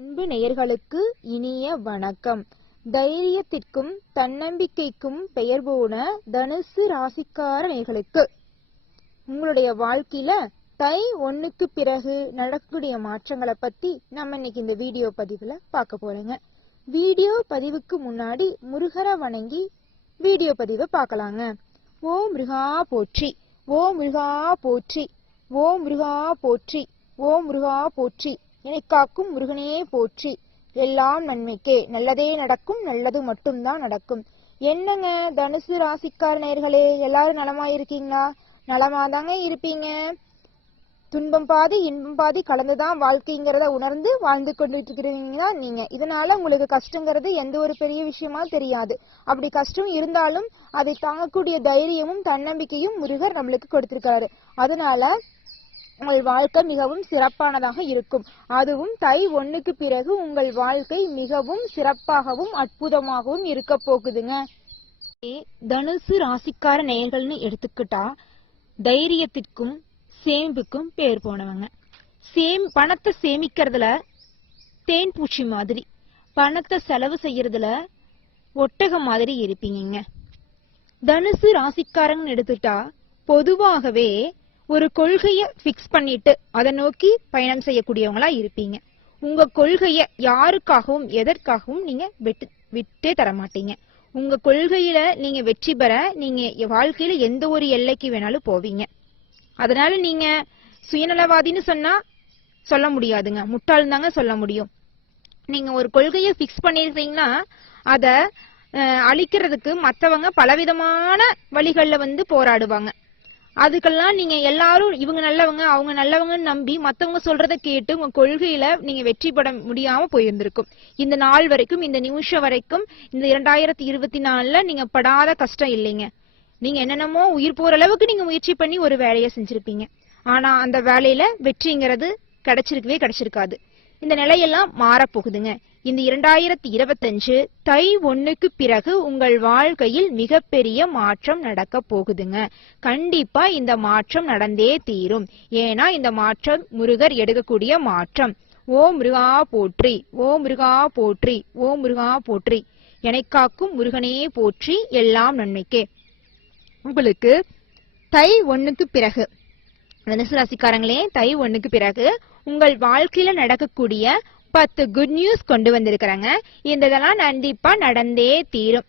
அன்பு நேயர்களுக்கு இனிய வணக்கம். தைரியத்திற்கும் தன்னம்பிக்கைக்கும் பெயர் போன தனுசு ராசிக்கார நேயர்களுக்கு உங்களுடைய வாழ்க்கையில தை 1க்கு பிறகு நடக்கக்கூடிய மாற்றங்களை பத்தி நம்ம இன்னைக்கு இந்த வீடியோ பதிவுல பார்க்க போறோங்க. வீடியோ பதிவுக்கு முன்னாடி முருகரை வணங்கி வீடியோ பதிவை பார்க்கலாங்க. ஓம் முருகா போற்றி, ஓம் முருகா போற்றி, ஓம் முருகா போற்றி, ஓம் முருகா போற்றி. என்னை காக்கும் முருகனே போற்றி. எல்லாம் நன்மைக்கே, நல்லதே நடக்கும், நல்லது மட்டும்தான் நடக்கும். என்னங்க தனுசு ராசிக்கார நேயர்களே, எல்லாரும் நலமா இருக்கீங்களா? நலமாதாங்க இருப்பீங்க. துன்பம் பாதி இன்பம் பாதி கலந்துதான் வாழ்க்கைங்கிறத உணர்ந்து வாழ்ந்து கொண்டுட்டு இருக்கிறீங்களா நீங்க. இதனால உங்களுக்கு கஷ்டங்கிறது எந்த ஒரு பெரிய விஷயமா தெரியாது. அப்படி கஷ்டம் இருந்தாலும் அதை தாங்கக்கூடிய தைரியமும் தன்னம்பிக்கையும் முருகர் நம்மளுக்கு கொடுத்திருக்காரு. அதனால உங்கள் வாழ்க்கை மிகவும் சிறப்பானதாக இருக்கும். அதுவும் தை 1க்கு பிறகு உங்கள் வாழ்க்கை மிகவும் சிறப்பாகவும் அற்புதமாகவும் இருக்க போகுதுங்க. தனுசு ராசிக்கார நேயர்கள்னு எடுத்துக்கிட்டா தைரியத்திற்கும் சேமிப்புக்கும் பேர் போனவங்க. பணத்தை சேமிக்கிறதுல தேன் பூச்சி மாதிரி, பணத்தை செலவு செய்யறதுல ஒட்டகம் மாதிரி இருப்பீங்க. தனுசு ராசிக்காரங்கன்னு எடுத்துட்டா பொதுவாகவே ஒரு கொள்கைய பிக்ஸ் பண்ணிட்டு அதை நோக்கி பயணம் செய்யக்கூடியவங்களா இருப்பீங்க. உங்க கொள்கைய யாருக்காகவும் எதற்காகவும் நீங்க விட்டே தர மாட்டீங்க. உங்க கொள்கையில நீங்க வெற்றி பெற நீங்க வாழ்க்கையில எந்த ஒரு எல்லைக்கு வேணாலும் போவீங்க. அதனால நீங்க சுயநலவாதின்னு சொன்னா சொல்ல முடியாதுங்க, முட்டாள் தாங்க சொல்ல முடியும். நீங்க ஒரு கொள்கைய பிக்ஸ் பண்ணிருக்கீங்கன்னா அத அழிக்கிறதுக்கு மத்தவங்க பலவிதமான வழிகள்ல போராடுவாங்க. அதுக்கெல்லாம் நீங்க எல்லாரும் இவங்க நல்லவங்க அவங்க நல்லவங்கன்னு நம்பி மத்தவங்க சொல்றத கேட்டு உங்க கொள்கையில நீங்க வெற்றி பெற முடியாம போயிருந்திருக்கும். இந்த நாள் வரைக்கும், இந்த நிமிஷம் வரைக்கும், இந்த 2024ல நீங்க படாத கஷ்டம் இல்லைங்க. நீங்க என்னென்னமோ உயிர் போற அளவுக்கு நீங்க முயற்சி பண்ணி ஒரு வேலையை செஞ்சிருப்பீங்க. ஆனா அந்த வேலையில வெற்றிங்கிறது கிடைச்சிருக்காது. இந்த நிலையெல்லாம் மாறப்போகுதுங்க. இந்த 2025 தை 1க்கு பிறகு உங்கள் வாழ்க்கையில் மிகப்பெரிய மாற்றம் நடக்க போகுதுங்க. கண்டிப்பா இந்த மாற்றம் நடந்தே தீரும். ஏன்னா இந்த மாற்றம் முருகர் எடுக்கக்கூடிய மாற்றம். ஓம் முருகா போற்றி, ஓம் முருகா போற்றி, ஓம் முருகா போற்றி. என்னை காக்கும் முருகனே போற்றி. எல்லாம் நன்மைக்கே. உங்களுக்கு தை 1க்கு பிறகு தனுசு ராசிக்காரங்களே, தை 1க்கு பிறகு உங்கள் வாழ்க்கையில நடக்கக்கூடிய 10 குட் நியூஸ் கொண்டு வந்திருக்கிறாங்க. இதெல்லாம் கண்டிப்பா நடந்தே தீரும்.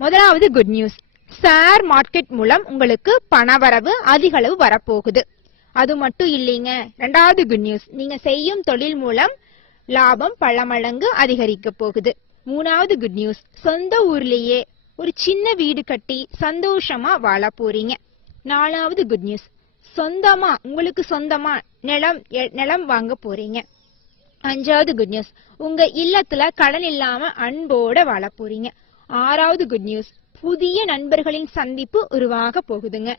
முதலாவது குட் நியூஸ், ஷேர் மார்க்கெட் மூலம் உங்களுக்கு பணவரவு அதிக அளவு வரப்போகுது. அது மட்டும் இல்லைங்க. இரண்டாவது குட் நியூஸ், நீங்க செய்யும் தொழில் மூலம் லாபம் பல மடங்கு அதிகரிக்க போகுது. மூணாவது குட் நியூஸ், சொந்த ஊர்லயே ஒரு சின்ன வீடு கட்டி சந்தோஷமா வாழ போறீங்க. நாலாவது குட் நியூஸ், உங்களுக்கு சொந்தமா நிலம் வாங்க போறீங்க. அஞ்சாவது குட் நியூஸ், உங்க இல்லத்துல கடன் இல்லாம அன்போட வாழ போறீங்க. ஆறாவது குட் நியூஸ், புதிய நண்பர்களின் சந்திப்பு உருவாக போகுதுங்க.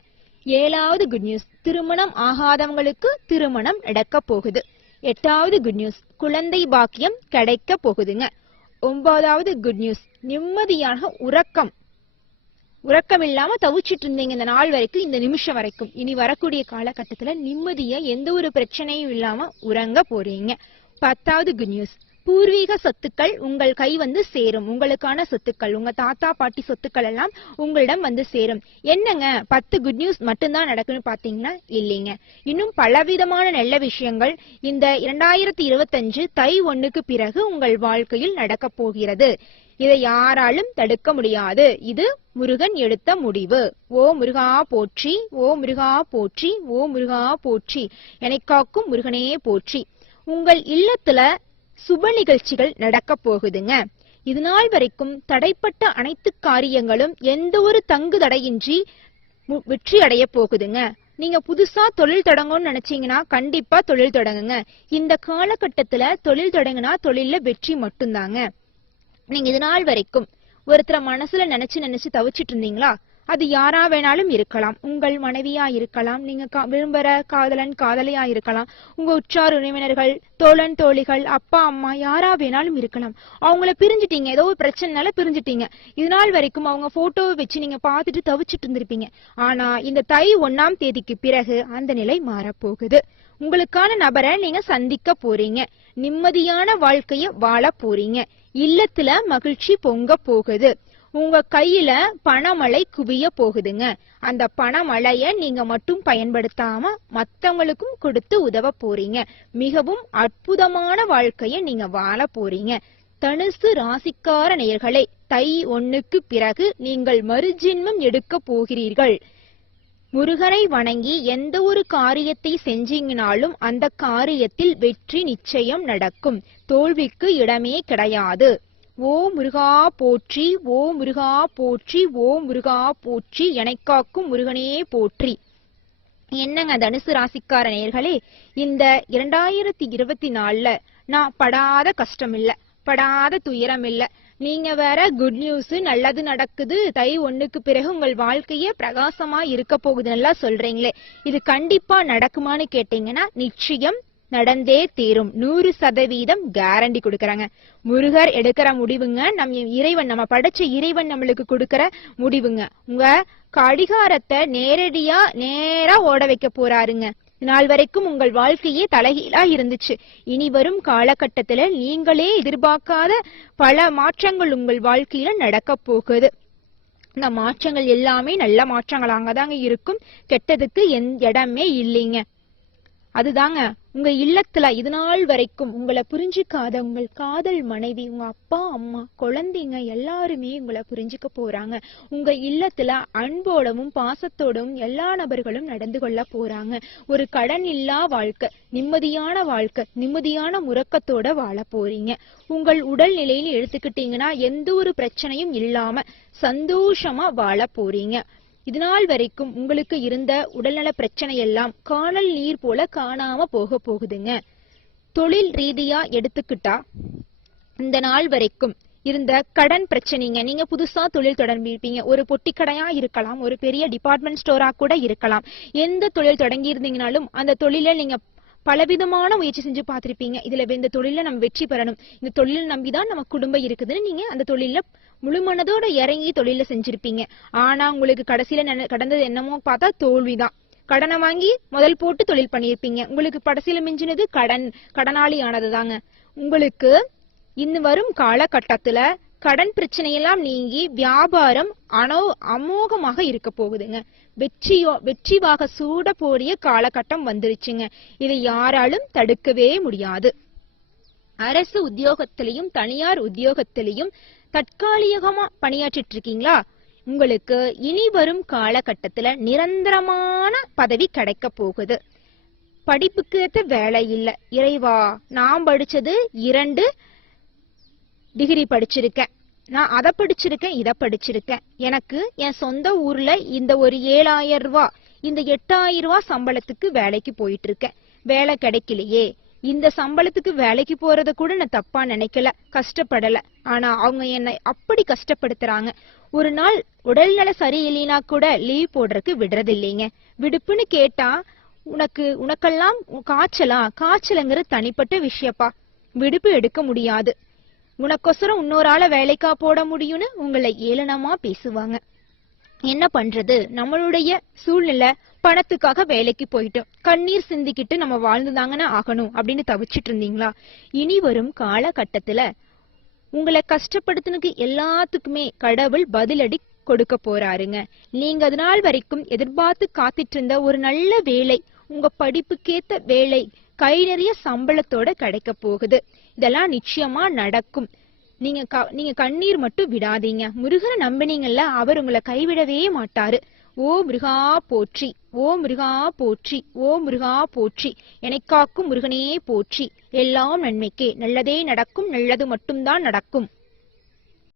ஏழாவது குட் நியூஸ், திருமணம் ஆகாதவங்களுக்கு திருமணம் நடக்க போகுது. எட்டாவது குட் நியூஸ், குழந்தை பாக்கியம் கிடைக்க போகுதுங்க. 9வது குட் நியூஸ், நிம்மதியான உறக்கம் இல்லாம தவிச்சிட்டு இருந்தீங்க இந்த நாள் வரைக்கும், இந்த நிமிஷம் வரைக்கும். இனி வரக்கூடிய காலகட்டத்துல நிம்மதியா எந்த ஒரு பிரச்சனையும் இல்லாம உறங்க போறீங்க. 10வது குட் நியூஸ், பூர்வீக சொத்துக்கள் உங்கள் கை சேரும். உங்களுக்கான சொத்துக்கள், உங்க தாத்தா பாட்டி சொத்துக்கள் எல்லாம் உங்களிடம் சேரும். என்னங்க 10 குட் நியூஸ் மட்டும்தான் நடக்குன்னு பாத்தீங்கன்னா இல்லைங்க. இன்னும் பலவிதமான நல்ல விஷயங்கள் இந்த 2025 தை 1க்கு பிறகு உங்கள் வாழ்க்கையில் நடக்க போகிறது. இதை யாராலும் தடுக்க முடியாது. இது முருகன் எடுத்த முடிவு. ஓ முருகா போற்றி, ஓ முருகா போற்றி, ஓ முருகா போற்றி. என்னை காக்கும் முருகனே போற்றி. உங்கள் இல்லத்துல சுப நிகழ்ச்சிகள் நடக்க போகுதுங்க. இது நாள் வரைக்கும் தடைப்பட்ட அனைத்து காரியங்களும் எந்த ஒரு தங்கு தடையின்றி வெற்றி அடைய போகுதுங்க. நீங்க புதுசா தொழில் தொடங்கணும்னு நினைச்சீங்கன்னா கண்டிப்பா தொழில் தொடங்குங்க. இந்த காலகட்டத்துல தொழில் தொடங்கினா தொழில வெற்றி மட்டும்தாங்க. நீங்க இது நாள் வரைக்கும் ஒருத்தர மனசுல நினைச்சு தவிச்சிட்டு இருந்தீங்களா? அது யாரா வேணாலும் இருக்கலாம். உங்கள் மனைவியா இருக்கலாம், நீங்க விரும்புற காதலன் காதலியா இருக்கலாம், உங்க உற்றார் உறவினர்கள், தோழன் தோழிகள், அப்பா அம்மா, யாரா வேணாலும் இருக்கலாம். அவங்கள பிரிஞ்சுட்டீங்க, ஏதோ ஒரு பிரச்சனைனால பிரிஞ்சுட்டீங்க. இது நாள் வரைக்கும் அவங்க போட்டோவை வச்சு நீங்க பார்த்துட்டு தவிச்சிட்டு இருந்திருப்பீங்க. ஆனா இந்த தை 1ஆம் தேதிக்கு பிறகு அந்த நிலை மாறப்போகுது. உங்களுக்கான நபரை நீங்க சந்திக்க போறீங்க. நிம்மதியான வாழ்க்கைய வாழ போறீங்க. இல்லத்துல மகிழ்ச்சி பொங்க போகுது. உங்க கையில பணமழை குவிய போகுதுங்க. அந்த பணமழைய நீங்க மட்டும் பயன்படுத்தாம மத்தவங்களுக்கும் கொடுத்து உதவ போறீங்க. மிகவும் அற்புதமான வாழ்க்கைய நீங்க வாழ போறீங்க. தனுசு ராசிக்கார நேயர்களே, தை 1க்கு பிறகு நீங்கள் மறுஜென்மம் எடுக்க போகிறீர்கள். முருகனை வணங்கி எந்த ஒரு காரியத்தை செஞ்சீங்கனாலும் அந்த காரியத்தில் வெற்றி நிச்சயம் நடக்கும். தோல்விக்கு இடமே கிடையாது. ஓ முருகா போற்றி, ஓ முருகா போற்றி, ஓ முருகா போற்றி, எனைக்காக்கும் முருகனே போற்றி. என்னங்க தனுசு ராசிக்கார நேயர்களே, இந்த 2024ல நான் படாத கஷ்டம் இல்ல, படாத துயரம் இல்ல. நீங்க வேற குட் நியூஸ், நல்லது நடக்குது, தை 1க்கு பிறகு உங்கள் வாழ்க்கையே பிரகாசமா இருக்க போகுதுன்னு சொல்றீங்களே, இது கண்டிப்பா நடக்குமான்னு கேட்டீங்கன்னா நிச்சயம் நடந்தே தீரும். 100% கேரண்டி கொடுக்கறாங்க. முருகர் எடுக்கிற முடிவுங்க. இறைவன், நம்ம படைச்ச இறைவன் நம்மளுக்கு கொடுக்கற முடிவுங்க. உங்க கடிகாரத்தை நேரா ஓட வைக்க போறாருங்க. நாள் வரைக்கும் உங்கள் வாழ்க்கையே தலைகீழா இருந்துச்சு. இனி வரும் காலகட்டத்துல நீங்களே எதிர்பார்க்காத பல மாற்றங்கள் உங்கள் வாழ்க்கையில நடக்க போகுது. இந்த மாற்றங்கள் எல்லாமே நல்ல மாற்றங்களாங்கதாங்க இருக்கும். கெட்டதுக்கு இடமே இல்லைங்க. அதுதாங்க உங்க இல்லத்துல இது நாள் வரைக்கும் உங்களை புரிஞ்சுக்காத உங்கள் காதல் மனைவி, உங்க அப்பா அம்மா, குழந்தைங்க எல்லாருமே உங்களை புரிஞ்சுக்க போறாங்க. உங்க இல்லத்துல அன்போடவும் பாசத்தோடவும் எல்லா நபர்களும் நடந்து கொள்ள போறாங்க. ஒரு கடன் இல்லா வாழ்க்கை, நிம்மதியான வாழ்க்கை, நிம்மதியான முறக்கத்தோட வாழ போறீங்க. உங்கள் உடல் நிலையில எடுத்துக்கிட்டீங்கன்னா எந்த ஒரு பிரச்சனையும் இல்லாம சந்தோஷமா வாழ போறீங்க. இதனால் வரைக்கும் உங்களுக்கு இருந்த உடல்நல பிரச்சனை எல்லாம் காணல் நீர் போல காணாம போக போகுதுங்க. தொழில் ரீதியா எடுத்துக்கிட்டா இந்த நாள் வரைக்கும் இருந்த கடன் பிரச்சனைங்க, நீங்க புதுசா தொழில் தொடங்கிருப்பீங்க. ஒரு பொட்டி கடையா இருக்கலாம், ஒரு பெரிய டிபார்ட்மெண்ட் ஸ்டோரா கூட இருக்கலாம். எந்த தொழில் தொடங்கி இருந்தீங்கனாலும் அந்த தொழில நீங்க பலவிதமான முயற்சி செஞ்சு பார்த்திருப்பீங்க. இந்த தொழில நம்ம வெற்றி பெறணும், இந்த தொழில் நம்பிதான் நம்ம குடும்பம் இருக்குதுன்னு நீங்க அந்த தொழில முழு மனதோட இறங்கி தொழில செஞ்சிருப்பீங்க. ஆனா உங்களுக்கு கடைசியில கடந்தது என்னமோ பார்த்தா தோல்விதான். கடனை வாங்கி முதல் போட்டு தொழில் பண்ணிருப்பீங்க. உங்களுக்கு கடைசியில மிஞ்சினது கடனாளி ஆனதுதாங்க. உங்களுக்கு இன்னும் வரும் காலகட்டத்துல கடன் பிரச்சனையெல்லாம் நீங்கி வியாபாரம் அமோகமாக இருக்க போகுதுங்க. வெற்றிவாக சூட போறிய காலகட்டம் வந்துருச்சுங்க. இதை யாராலும் தடுக்கவே முடியாது. அரசு உத்தியோகத்திலையும் தனியார் உத்தியோகத்திலையும் தற்காலிகமா பணியாற்றிட்டு இருக்கீங்களா? உங்களுக்கு இனி வரும் காலகட்டத்துல நிரந்தரமான பதவி கிடைக்க போகுது. படிப்புக்கு ஏற்ற வேலை இல்ல. இறைவா, நான் படிச்சது 2 டிகிரி படிச்சிருக்கேன், நான் அதை படிச்சிருக்கேன், இதை படிச்சிருக்கேன். எனக்கு என் சொந்த ஊர்ல இந்த ஒரு 7,000 ரூபாய், இந்த 8,000 ரூபாய் சம்பளத்துக்கு வேலைக்கு போயிட்டு இருக்கேன். வேலை கிடைக்கலையே. இந்த சம்பளத்துக்கு வேலைக்கு போறத கூட நான் தப்பா நினைக்கல, கஷ்டப்படல. ஆனா அவங்க என்னை அப்படி கஷ்டப்படுத்துறாங்க. ஒரு நாள் உடல்நல சரியில்லைனா கூட லீவ் போடுறதுக்கு விடுறது இல்லைங்க. விடுப்புன்னு கேட்டா உனக்கெல்லாம் காய்ச்சலுங்கிற தனிப்பட்ட விஷயப்பா, விடுப்பு எடுக்க முடியாது, உனக்கொசரம் இன்னொரு ஆளை வேலைக்கா போட முடியும்னு உங்களை ஏளனமா பேசுவாங்க. என்ன பண்றது, நம்மளுடைய சூழ்நிலை, பணத்துக்காக வேலைக்கு போயிட்டோம், கண்ணீர் சிந்திக்கிட்டு நம்ம வாழ்ந்துதாங்கன்னு ஆகணும் அப்படின்னு தவிச்சிட்டு இருந்தீங்களா? இனி வரும் காலகட்டத்துல உங்களை கஷ்டப்படுத்தினுக்கு எல்லாத்துக்குமே கடவுள் பதிலடி கொடுக்க போறாருங்க. நீங்க அது நாள் வரைக்கும் எதிர்பார்த்து காத்துட்டு இருந்த ஒரு நல்ல வேலை, உங்க படிப்புக்கேத்த வேலை, கை நிறைய சம்பளத்தோட கிடைக்க போகுது. இதெல்லாம் நிச்சயமா நடக்கும். நீங்க கண்ணீர் மட்டும் விடாதீங்க. முருகனை நம்பினீங்கல்ல, அவர் உங்களை கைவிடவே மாட்டாரு. ஓ முருகா போற்றி, ஓ முருகா போற்றி, ஓ முருகா போற்றி, எனைக்காக்கும் முருகனே போற்றி. எல்லாம் நன்மைக்கே, நல்லதே நடக்கும், நல்லது மட்டும்தான் நடக்கும்.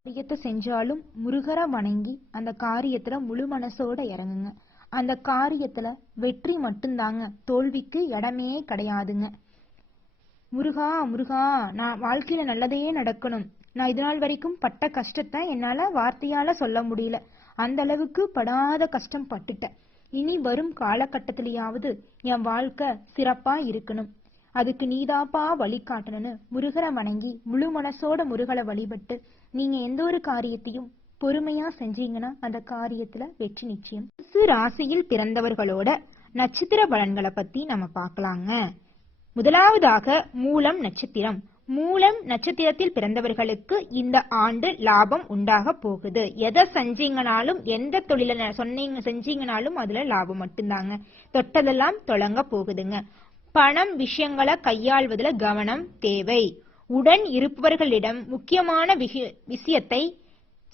காரியத்தை செஞ்சாலும் முருகரை வணங்கி அந்த காரியத்துல முழு மனசோட இறங்குங்க. அந்த காரியத்துல வெற்றி மட்டும்தாங்க, தோல்விக்கு இடமே கிடையாதுங்க. முருகா முருகா, நான் வாழ்க்கையில நல்லதே நடக்கணும். நான் இது நாள் வரைக்கும் பட்ட கஷ்டத்தை என்னால வார்த்தையால சொல்ல முடியல, அந்த அளவுக்கு படாத கஷ்டம் பட்டுட்டேன். இனி வரும் காலகட்டத்திலேயாவது என் வாழ்க்கை சிறப்பா இருக்கணும், அதுக்கு நீதாப்பா வழிகாட்டணும்னு முருகரை வணங்கி முழு மனசோட முருகலை வழிபட்டு நீங்க எந்த ஒரு காரியத்தையும் பொறுமையா செஞ்சீங்கன்னா அந்த காரியத்துல வெற்றி நிச்சயம். ராசியில் பிறந்தவர்களோட நட்சத்திர பலன்களை பத்தி நம்ம பார்க்கலாங்க. முதலாவதாக மூலம் நட்சத்திரம். மூலம் நட்சத்திரத்தில் பிறந்தவர்களுக்கு இந்த ஆண்டு லாபம் உண்டாக போகுது. எதை செஞ்சீங்கனாலும், எந்த தொழில செஞ்சீங்கனாலும் அதுல லாபம் மட்டும்தாங்க. தொட்டதெல்லாம் தொடங்க போகுதுங்க. பணம் விஷயங்களை கையாள்வதில் கவனம் தேவை. உடன் இருப்பவர்களிடம் முக்கியமான விஷயத்தை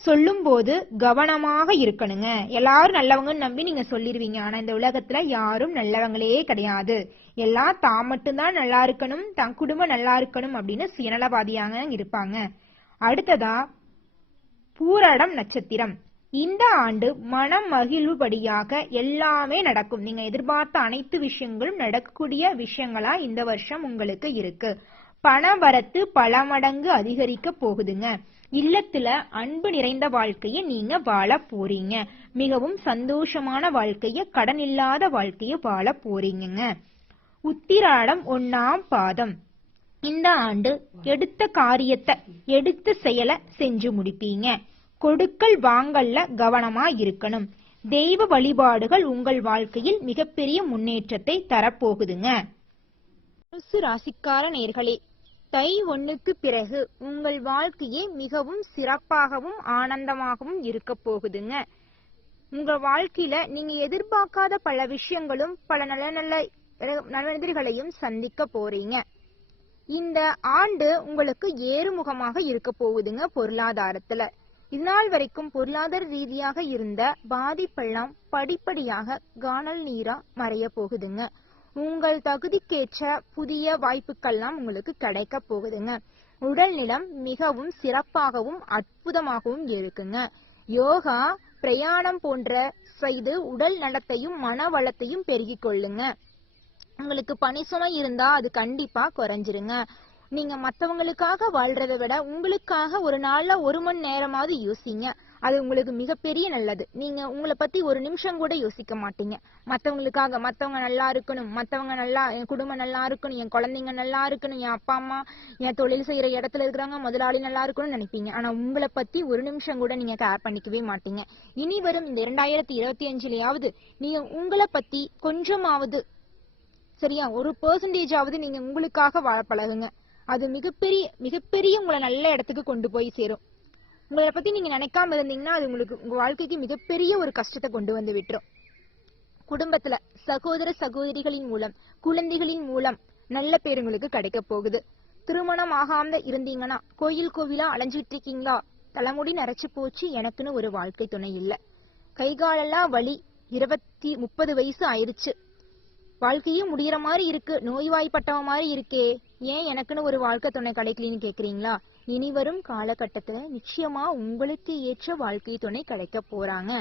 சொல்லும் போது கவனமாக இருக்கணுங்க. எல்லாரும் நல்லவங்கன்னு நம்பி நீங்க சொல்லிருவீங்க. ஆனா இந்த உலகத்துல யாரும் நல்லவங்களே கிடையாது. எல்லாம் தான் மட்டும்தான் நல்லா இருக்கணும், தன் குடும்பம் நல்லா இருக்கணும் அப்படின்னு சுயநலவாதியாக இருப்பாங்க. அடுத்ததா பூராடம் நட்சத்திரம். இந்த ஆண்டு மனம் மகிழ்வுபடியாக எல்லாமே நடக்கும். நீங்க எதிர்பார்த்த அனைத்து விஷயங்களும் நடக்கக்கூடிய விஷயங்களா இந்த வருஷம் உங்களுக்கு இருக்கு. பண வரத்து பல மடங்கு அதிகரிக்க போகுதுங்க. இல்லத்துல அன்பு நிறைந்த வாழ்க்கைய நீங்க வாழ போறீங்க. மிகவும் சந்தோஷமான வாழ்க்கைய, கடன் இல்லாத வாழ்க்கைய வாழ போறீங்க. உத்திராடம் 1ஆம் பாதம். இந்த ஆண்டு எடுத்த காரியத்தை, எடுத்த செயலை செஞ்சு முடிப்பீங்க. கொடுக்கல் வாங்கல்ல கவனமா இருக்கணும். தெய்வ வழிபாடுகள் உங்கள் வாழ்க்கையில் மிகப்பெரிய முன்னேற்றத்தை தரப்போகுதுங்க. ராசிக்கார நேர்களே, தை 1க்கு பிறகு உங்கள் வாழ்க்கையே மிகவும் சிறப்பாகவும் ஆனந்தமாகவும் இருக்க போகுதுங்க. உங்க வாழ்க்கையில நீங்க எதிர்பார்க்காத பல விஷயங்களும், பல நல்ல நல்ல மனிதர்களையும் சந்திக்க போறீங்க. இந்த ஆண்டு உங்களுக்கு ஏறுமுகமாக இருக்க போகுதுங்க. பொருளாதாரத்துல இதனால் வரைக்கும் பொருளாதார ரீதியாக இருந்த பாதிப்பெல்லாம் படிப்படியாக காணல் நீரா மறைய போகுதுங்க. உங்கள் தகுதிக்கேற்ற புதிய வாய்ப்புகள்லாம் உங்களுக்கு கிடைக்க போகுதுங்க. உடல் நிலம் மிகவும் சிறப்பாகவும் அற்புதமாகவும் இருக்குங்க. யோகா, பிரயாணம் போன்ற செய்து உடல் நலத்தையும் மன வளத்தையும் பெருகிக் கொள்ளுங்க. உங்களுக்கு பணி சுமை இருந்தா அது கண்டிப்பா குறைஞ்சிருங்க. நீங்க மத்தவங்களுக்காக வாழ்றதை விட உங்களுக்காக ஒரு நாள்ல 1 மணி நேரமாவது யோசிங்க. அது உங்களுக்கு மிகப்பெரிய நல்லது. நீங்க உங்களை பத்தி ஒரு நிமிஷம் கூட யோசிக்க மாட்டீங்க. மத்தவங்களுக்காக, மத்தவங்க நல்லா இருக்கணும், மத்தவங்க நல்லா, என் குடும்பம் நல்லா இருக்கணும், என் குழந்தைங்க நல்லா இருக்கணும், என் அப்பா அம்மா, என் தொழில் செய்யற இடத்துல இருக்கிறவங்க முதலாளி நல்லா இருக்கணும்னு நினைப்பீங்க. ஆனா உங்களை பத்தி ஒரு நிமிஷம் கூட நீங்க கேர் பண்ணிக்கவே மாட்டீங்க. இனி வரும் இந்த 2025லயாவது நீங்க உங்களை பத்தி கொஞ்சமாவது, சரியா, 1% நீங்க உங்களுக்காக வாழ பழகுங்க. அது மிகப்பெரிய உங்களை நல்ல இடத்துக்கு கொண்டு போய் சேரும். உங்களை பத்தி நீங்க நினைக்காம இருந்தீங்கன்னா அது உங்களுக்கு உங்க வாழ்க்கைக்கு மிகப்பெரிய ஒரு கஷ்டத்தை கொண்டு வந்து விட்டுரும். குடும்பத்துல சகோதர சகோதரிகளின் மூலம், குழந்தைகளின் மூலம் நல்ல பேர் உங்களுக்கு கிடைக்க போகுது. திருமணம் ஆகாம இருந்தீங்கன்னா கோயிலா அலைஞ்சிட்டு இருக்கீங்களா? தலைமுடி நரைச்சு போச்சு, எனக்குன்னு ஒரு வாழ்க்கை துணை இல்ல, கைகாலெல்லாம் வலி, 30 வயசு ஆயிருச்சு, வாழ்க்கையும் முடியற மாதிரி இருக்கு, நோய்வாய்ப்பட்டவ மாதிரி இருக்கே, ஏன் எனக்குன்னு ஒரு வாழ்க்கை துணை கிடைக்கலன்னு கேக்குறீங்களா? இனி வரும் காலகட்டத்துல நிச்சயமா உங்களுக்கு ஏற்ற வாழ்க்கை துணை கிடைக்க போறாங்க.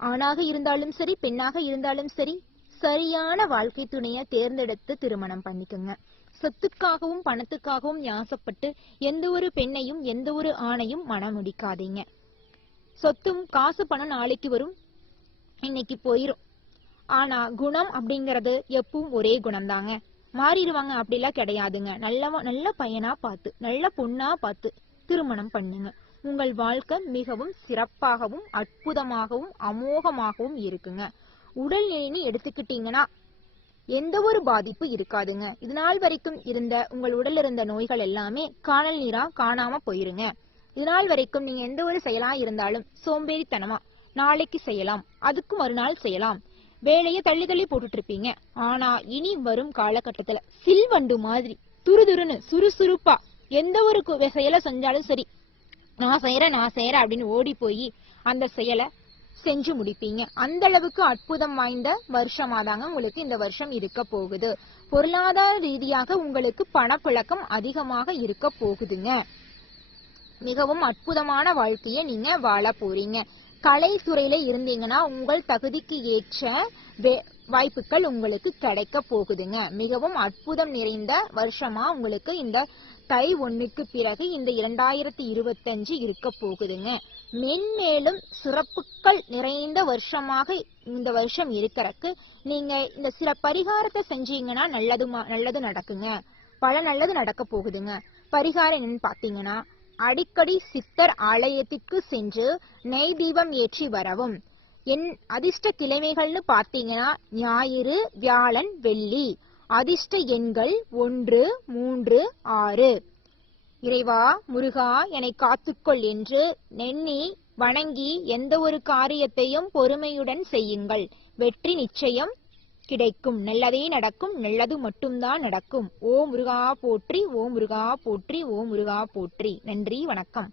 ஆணாக இருந்தாலும் சரி, பெண்ணாக இருந்தாலும் சரி, சரியான வாழ்க்கை துணைய தேர்ந்தெடுத்து திருமணம் பண்ணிக்கோங்க. சொத்துக்காகவும் பணத்துக்காகவும் ஆசைப்பட்டு எந்த ஒரு பெண்ணையும் எந்த ஒரு ஆணையும் மனம் முடிக்காதீங்க. சொத்தும் காசு பணம் நாளைக்கு வரும், இன்னைக்கு போயிரும். ஆனா குணம் அப்படிங்கறது எப்பவும் ஒரே குணம் தாங்க, மாறிடுவாங்க அப்படிலாம் கிடையாதுங்க. நல்ல பையனா பார்த்து, நல்ல பொண்ணா பார்த்து திருமணம் பண்ணுங்க. உங்கள் வாழ்க்கை மிகவும் சிறப்பாகவும் அற்புதமாகவும் அமோகமாகவும் இருக்குங்க. உடல்நிலைன்னு எடுத்துக்கிட்டீங்கன்னா எந்த ஒரு பாதிப்பு இருக்காதுங்க. இது நாள் வரைக்கும் இருந்த உங்கள் உடல் இருந்த நோய்கள் எல்லாமே காணல் நீரா காணாம போயிருங்க. இதனால் வரைக்கும் நீங்க எந்த ஒரு செயலா இருந்தாலும் சோம்பேறித்தனமா நாளைக்கு செய்யலாம், அதுக்கு மறுநாள் செய்யலாம், வேலையை தள்ளி போட்டுட்டு இருப்பீங்க. ஆனா இனி வரும் காலகட்டத்துல சில்வண்டு மாதிரி துருதுருன்னு சுறுசுறுப்பா எந்த ஒரு செயலை செஞ்சாலும் சரி, நான் செய்யறேன் அப்படின்னு ஓடி போய் அந்த செயலை செஞ்சு முடிப்பீங்க. அந்த அளவுக்கு அற்புதம் வாய்ந்த வருஷமாதாங்க உங்களுக்கு இந்த வருஷம் இருக்க போகுது. பொருளாதார ரீதியாக உங்களுக்கு பணப்புழக்கம் அதிகமாக இருக்க போகுதுங்க. மிகவும் அற்புதமான வாழ்க்கையை நீங்க வாழ போறீங்க. கலைத்துறையில இருந்தீங்கன்னா உங்கள் தகுதிக்கு ஏற்ற வாய்ப்புகள் உங்களுக்கு கிடைக்க போகுதுங்க. மிகவும் அற்புதம் நிறைந்த வருஷமா உங்களுக்கு இந்த தை 1க்கு பிறகு இந்த 2025 இருக்க போகுதுங்க. மென்மேலும் சிறப்புகள் நிறைந்த வருஷமாக இந்த வருஷம் இருக்கிறக்கு நீங்க இந்த சில பரிகாரத்தை செஞ்சீங்கன்னா நல்லது நடக்குங்க. பல நல்லது நடக்க போகுதுங்க. பரிகாரம் என்னன்னு பாத்தீங்கன்னா, அடிக்கடி சித்தர் ஆலயத்திற்கு சென்று நெய் தீபம் ஏற்றி வரவும். என் அதிர்ஷ்ட கிழமைகள்னு பாத்தீங்கன்னா ஞாயிறு, வியாழன், வெள்ளி. அதிர்ஷ்ட எண்கள் 1, 3, 6. இறைவா முருகா என்னை காத்துக்கொள் என்று எண்ணி வணங்கி எந்த ஒரு காரியத்தையும் பொறுமையுடன் செய்யுங்கள். வெற்றி நிச்சயம் கிடைக்கும். நல்லதே நடக்கும். நல்லது மட்டும்தான் நடக்கும். ஓம் முருகா போற்றி, ஓம் முருகா போற்றி, ஓம் முருகா போற்றி. நன்றி, வணக்கம்.